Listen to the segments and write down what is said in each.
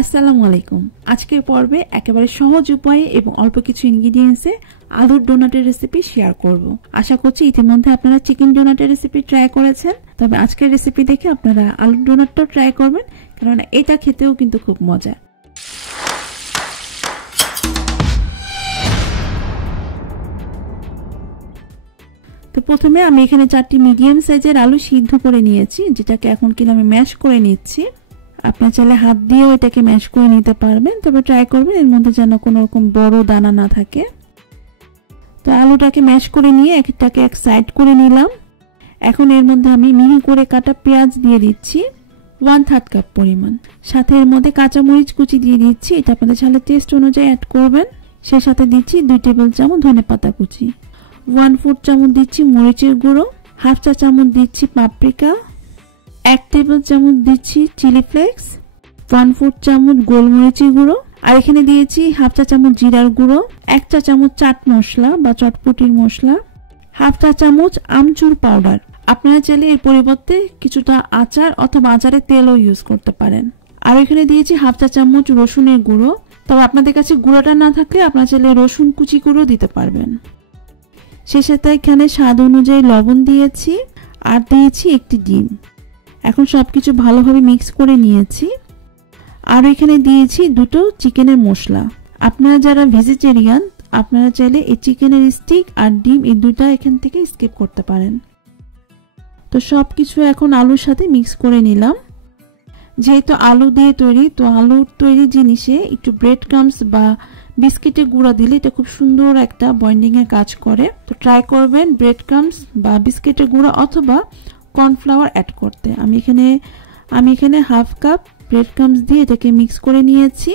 আসসালামু আলাইকুম। আজকের পর্বে একেবারে সহজ উপায়ে এবং অল্প কিছু ইনগ্রেডিয়েন্টসে আলুর ডোনাটের রেসিপি শেয়ার করব। আশা করছি ইতিমধ্যে আপনারা চিকেন ডোনাটের রেসিপি ট্রাই করেছেন, তবে আজকের রেসিপি দেখে আপনারা আলুর ডোনাটটাও ট্রাই করবেন, কারণ এটা খেতেও কিন্তু খুব মজা। তো প্রথমে আমি এখানে 4টি মিডিয়াম সাইজের আলু সিদ্ধ করে নিয়েছি, যেটাকে এখন কিন্তু আমি ম্যাশ করে নিচ্ছি। আপনারা চাইলে হাত দিয়েও এটাকে ম্যাশ করে নিতে পারবেন, তবে ট্রাই করবেন এর মধ্যে যেন কোনো রকম বড় দানা না থাকে। তো আলুটাকে ম্যাশ করে নিয়ে এটাকে এক সাইড করে নিলাম। এখন এর মধ্যে আমি মিহি করে কাটা পেঁয়াজ দিয়ে দিচ্ছি 1/3 কাপ পরিমাণ। সাথে এর মধ্যে কাঁচামরিচ কুচি দিয়ে দিচ্ছি, এটা আপনাদের ঝালের টেস্ট অনুযায়ী অ্যাড করবেন। সেই সাথে দিচ্ছি 2 টেবিল চামচ ধনেপাতা কুচি, 1/4 চামচ দিচ্ছি মরিচের গুঁড়ো, 1/2 চা চামচ দিচ্ছি পাপরিকা, 1 টেবিল চামচ দিচ্ছি চিলি ফ্লেক্স, 1/4 চামচ গোলমরিচের গুঁড়ো, আর এখানে দিয়েছি 1/2 চা চামচ জিরার গুঁড়ো, 1 চা চামচ চাট মশলা বা চটপটির মশলা, 1/2 চা চামচ আমচুর পাউডার। আপনারা চাইলে এর পরিবর্তে কিছুটা আচার অথবা আচারের তেলও ইউজ করতে পারেন। আর এখানে দিয়েছি 1/2 চা চামচ রসুনের গুঁড়ো, তবে আপনাদের কাছে গুঁড়োটা না থাকলে আপনারা চাইলে রসুন কুচি গুঁড়ো দিতে পারবেন। সেই সাথে এখানে স্বাদ অনুযায়ী লবণ দিয়েছি আর দিয়েছি একটি ডিম। এখন সবকিছু ভালোভাবে মিক্স করে নিয়েছি। আর এখানে দিয়েছি 2টো চিকেনের মশলা। আপনারা যারা ভেজিটেরিয়ান আপনারা চাইলে এই চিকেনের স্টিক আর ডিম এই দুটো এখান থেকে স্কিপ করতে পারেন। তো সবকিছু এখন আলুর সাথে মিক্স করে নিলাম। যেহেতু আলু দিয়ে তৈরি, তো আলুর তৈরি জিনিসে একটু ব্রেড ক্রাম্বস বা বিস্কিটের গুঁড়া দিলে এটা খুব সুন্দর একটা বন্ডিং এর কাজ করে। তো ট্রাই করবেন ব্রেড ক্রাম্বস বা বিস্কিটের গুঁড়া অথবা কর্নফ্লাওয়ার অ্যাড করতে। আমি এখানে 1/2 কাপ ব্রেড ক্রাম্বস দিয়ে এটাকে মিক্স করে নিয়েছি।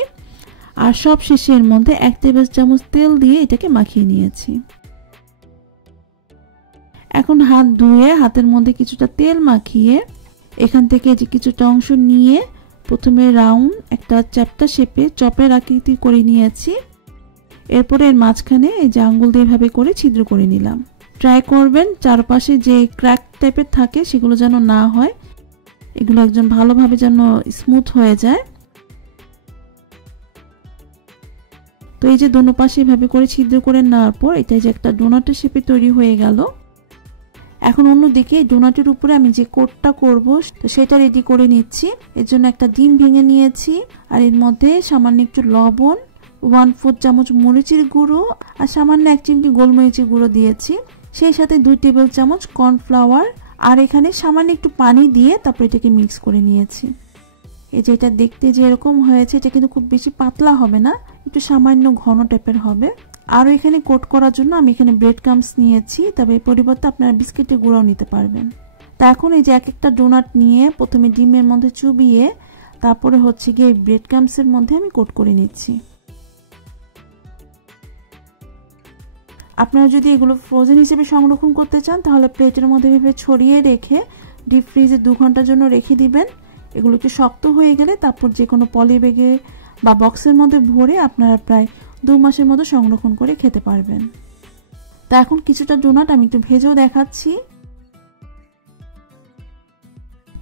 আর সব শেষে এর মধ্যে 1 টেবিল চামচ তেল দিয়ে এটাকে মাখিয়ে নিয়েছি। এখন হাত ধুয়ে হাতের মধ্যে কিছুটা তেল মাখিয়ে এখান থেকে যে কিছুটা অংশ নিয়ে প্রথমে রাউন্ড একটা চ্যাপ্টা শেপে চপের আকৃতি করে নিয়েছি। এরপরে এর মাঝখানে এই যে আঙ্গুল দিয়ে এভাবে করে ছিদ্র করে নিলাম। ট্রাই করবেন চারপাশে যে ক্র্যাক টাইপের থাকে সেগুলো যেন না হয়, এগুলো একদম ভালোভাবে যেন স্মুথ হয়ে যায়। তো এই যে দোনো পাশে এভাবে করে ছিদ্র করে নেওয়ার পর এটা যে একটা ডোনাটের শেপে তৈরি হয়ে গেল। এখন অন্যদিকে ডোনাটের উপরে আমি যে কোটটা করব সেটা রেডি করে নিচ্ছি। এর জন্য একটা ডিম ভেঙে নিয়েছি আর এর মধ্যে সামান্য একটু লবণ, 1/4 চামচ মরিচের গুঁড়ো আর সামান্য 1 চিমটি গোলমরিচের গুঁড়ো দিয়েছি। সেই সাথে 2 টেবিল চামচ কর্নফ্লাওয়ার আর এখানে সামান্য একটু পানি দিয়ে তারপর এটাকে মিক্স করে নিয়েছি। এই যে এটা দেখতে যে এরকম হয়েছে, এটা কিন্তু খুব বেশি পাতলা হবে না, একটু সামান্য ঘন টাইপের হবে। আর এখানে কোট করার জন্য আমি এখানে ব্রেড ক্রাম্বস নিয়েছি, তবে এই পরিবর্তে আপনারা বিস্কিটের গুঁড়াও নিতে পারবেন। তা এখন এই যে একটা ডোনাট নিয়ে প্রথমে ডিমের মধ্যে চুবিয়ে তারপরে হচ্ছে গিয়ে এই ব্রেড ক্রাম্বসের মধ্যে আমি কোট করে নিচ্ছি। আপনারা যদি এগুলো ফ্রোজেন হিসেবে সংরক্ষণ করতে চান তাহলে প্লেটের মধ্যে এভাবে ছড়িয়ে রেখে ডিপ ফ্রিজে 2 ঘন্টার জন্য রেখে দিবেন। এগুলো একটু শক্ত হয়ে গেলে তারপর যে কোনো পলি ব্যাগে বা বক্সের মধ্যে ভরে আপনারা প্রায় 2 মাসের মতো সংরক্ষণ করে খেতে পারবেন। তা এখন কিছুটা ডোনাট আমি একটু ভেজেও দেখাচ্ছি।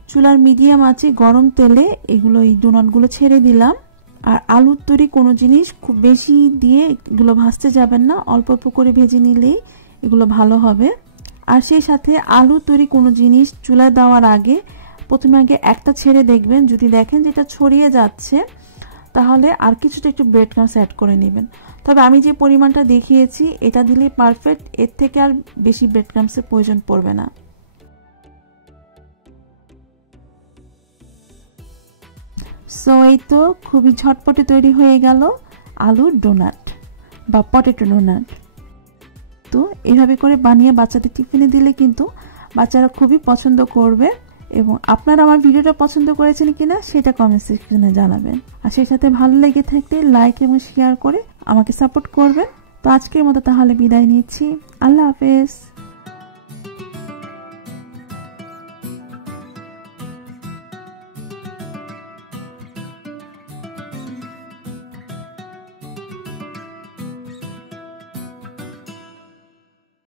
চুলার মিডিয়াম আছে গরম তেলে এগুলো এই ডোনাটগুলো ছেড়ে দিলাম। আর আলুর তৈরি কোনো জিনিস খুব বেশি দিয়ে এগুলো ভাজতে যাবেন না, অল্প অল্প করে ভেজে নিলেই এগুলো ভালো হবে। আর সেই সাথে আলু তৈরি কোনো জিনিস চুলায় দেওয়ার আগে প্রথমে আগে একটা ছেড়ে দেখবেন, যদি দেখেন যেটা ছড়িয়ে যাচ্ছে তাহলে আর কিছুটা একটু ব্রেড ক্রাম্বস অ্যাড করে নেবেন। তবে আমি যে পরিমাণটা দেখিয়েছি এটা দিলেই পারফেক্ট, এর থেকে আর বেশি ব্রেড ক্রাম্বসের প্রয়োজন পড়বে না। সো এই তো খুবই ঝটপটে তৈরি হয়ে গেল আলুর ডোনাট বা পটেটো ডোনাট। তো এভাবে করে বানিয়ে বাচ্চাদের টিফিনে দিলে কিন্তু বাচ্চারা খুবই পছন্দ করবে। এবং আপনারা আমার ভিডিওটা পছন্দ করেছেন কিনা সেটা কমেন্ট সেকশনে জানাবেন। আর সেই সাথে ভালো লেগে থাকলে লাইক এবং শেয়ার করে আমাকে সাপোর্ট করবেন। তো আজকের মতো তাহলে বিদায় নিচ্ছি। আল্লাহ হাফেজ।